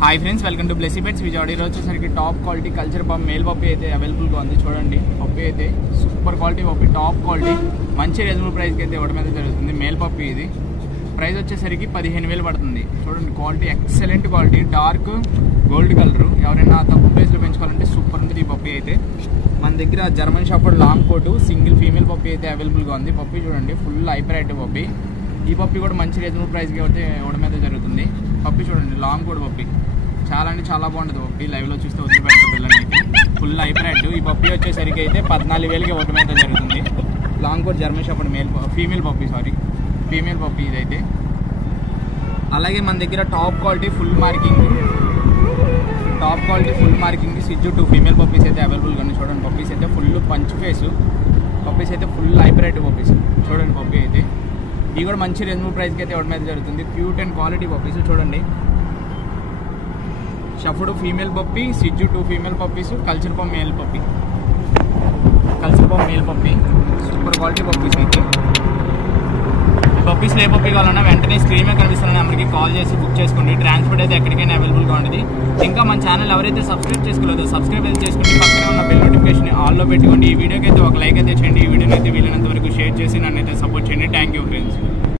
Hi friends, welcome to Blessy pets Vijayawada. ఈరోజు వచ్చేసరికి top quality culture పప్ మేల్ పప్పి అయితే అవైలబుల్గా ఉంది. చూడండి, పప్పి అయితే సూపర్ క్వాలిటీ పప్పి, టాప్ క్వాలిటీ, మంచి రీజనబుల్ ప్రైస్కి అయితే ఇవ్వడం అయితే జరుగుతుంది. మేల్ పప్పి ఇది ప్రైస్ వచ్చేసరికి 15,000 పడుతుంది. చూడండి, quality excellent quality, dark gold colour. ఎవరైనా తక్కువ ప్రైస్లో పెంచుకోవాలంటే సూపర్ ఉంటుంది ఈ పప్పి అయితే. మన దగ్గర German shepherd long coat single female puppy అయితే అవైలబుల్గా ఉంది. పప్పి చూడండి, ఫుల్ హైపరైట్ పప్పి. ఈ పప్పి కూడా మంచి రీజనబుల్ ప్రైస్కి అయితే ఇవ్వడం అయితే జరుగుతుంది. పప్పి చూడండి, లాంగ్ కోడ్ పప్పి, చాలా అంటే చాలా బాగుంటుంది పప్పి. లైవ్లో చూస్తే వదిలిపెడతారు పిల్లల్ని అయితే. ఫుల్ హైపరైట్. ఈ పప్పి వచ్చేసరికి అయితే 14,000కి ఇవ్వడం అయితే జరుగుతుంది. Long coat German shepherd female puppy ఇదైతే. అలాగే మన దగ్గర టాప్ క్వాలిటీ ఫుల్ మార్కింగ్ సిజ్జు 2 ఫీమేల్ పప్పీస్ అయితే అవైలబుల్గా ఉన్నాయి. చూడండి, పప్పీస్ అయితే ఫుల్ పంచ్ ఫేసు, పప్పీస్ అయితే ఫుల్ హైపరైట్ పప్పీస్. చూడండి, పప్పి అయితే ఇవి కూడా మంచి రీజనబుల్ ప్రైస్కి అయితే ఇవ్వడం అయితే జరుగుతుంది. Cute and quality puppies. చూడండి, షఫుడు ఫీమేల్ పప్పి, సిజ్జు 2 ఫీమేల్ పప్పీస్, కల్చర్ పమ్ male puppy, super quality puppies అయితే. ఈ పప్పీస్లో ఏ పప్పి కావాలన్నా వెంటనే స్క్రీన్ మీద కనిపిస్తున్న నెంబర్కి కాల్ చేసి బుక్ చేసుకోండి. ట్రాన్స్పోర్ట్ అయితే ఎక్కడికైనా అవైలబుల్గా ఉంటుంది. ఇంకా మన ఛానల్ ఎవరైతే సబ్స్క్రైబ్ చేసుకోలేదో సబ్స్క్రైబ్ అయితే చేసుకుని పక్కనే ఉన్న బెల్ నోటిఫికేషన్ ఆల్లో పెట్టుకోండి. ఈ వీడియోకి అయితే ఒక లైక్ అయితే చేయండి. ఈ వీడియోని అయితే వీలైనంత వరకు షేర్ చేసి నన్ను అయితే సపోర్ట్ చేయండి. Thank you friends.